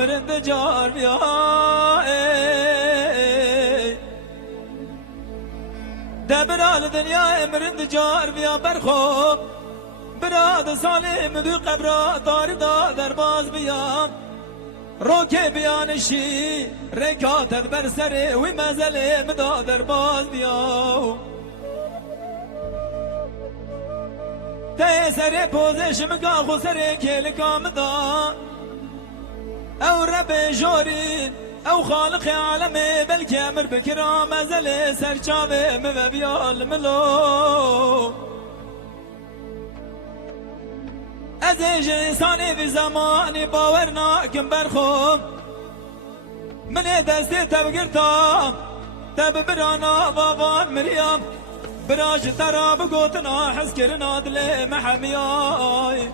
مرند جار بیا دبرال دنیا مرند جار بیا برخوب براد سالم دو قبر دار در باز بیا روکه بیانشی رکاتت بر سر وی مزل مدا در باز بیا ته سر پوزش مگا خو سر کل کامدا او رب جورين او خالق عالمي بلكي امر بكرام ازل سرچاوه مبيال ملو ازيج انساني في زماني باورنا كم برخوم من دستي تبقرتا تببرانا بابان مريم براج تراب قوتنا حس كرنا دلي محمياي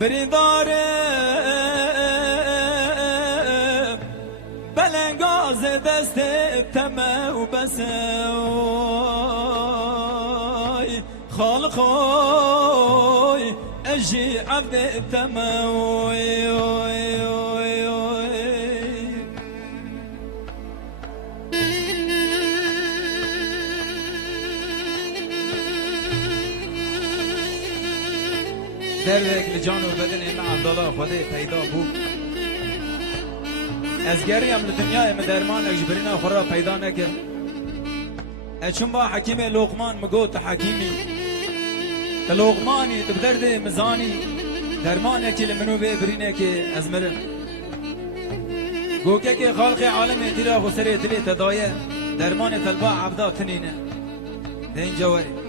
بريداري بلنگاز دست تمه و بسوی خالقوی اجی عبد تمه در وکل جان و بدن مع عبدالله خدا پیدا بود از گریم لدنیای مدرمان اجبرینا خورا پیدا نکر چون با حکیم لقمان مگوت حکیمی لقمانی تبدرد مزانی درمان یکی لمنو برینه که از مرن گوکه که خالق عالم دیرا خسره دلی تدایه درمان طلبا عبدا تنینه ده این جواری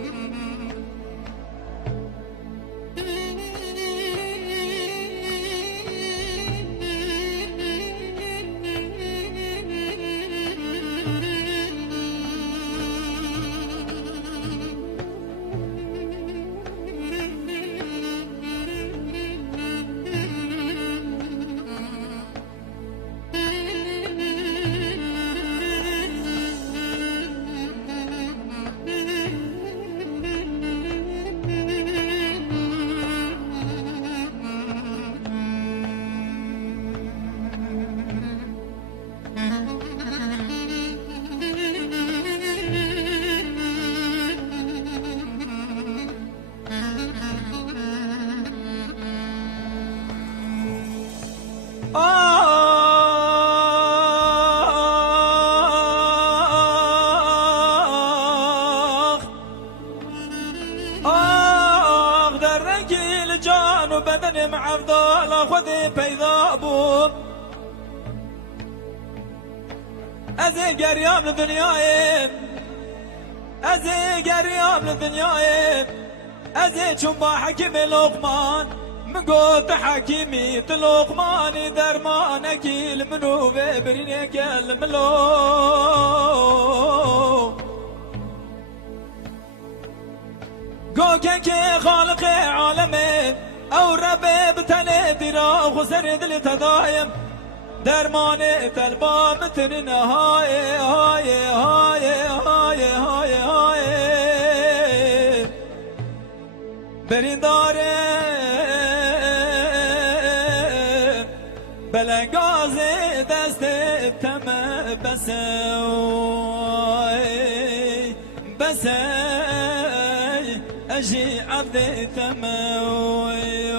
در رنگیل جان و بدن معفضال خودی پیدا بود از گریام لدنیای از گریام لدنیای از چون با حکیم لقمان مگوت حکیمی تلقمانی درمانکی لمنو برینه کل ملو گوکه که خالق عالمه او رب بتنه دیرا خسر دل تدایم درمان طلبا متن های های های های های های برینداره بلنگاز دست تمه بسوی بسوی اجي عبد تموي